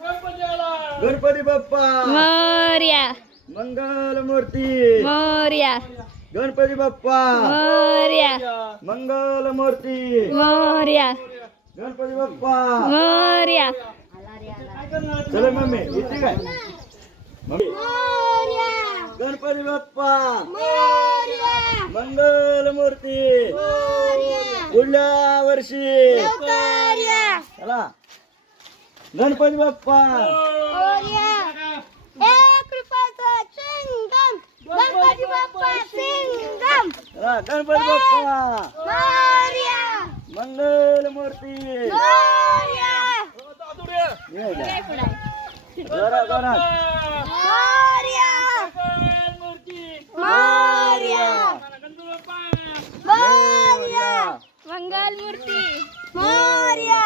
गणपती बाप्पा मोरया मंगल मूर्ती मोरया गणपती बाप्पा मोरया मंगल मूर्ती मोरया गणपती बाप्पा मोरया चला मम्मी येते काय मम्मी गणपती बाप्पा मंगल मूर्ती पुढल्या वर्षी चला गणपती बाप्पा चला गणपती बाप्पा मंगल मूर्ती जरा जरा मंगल मूर्ती मोरया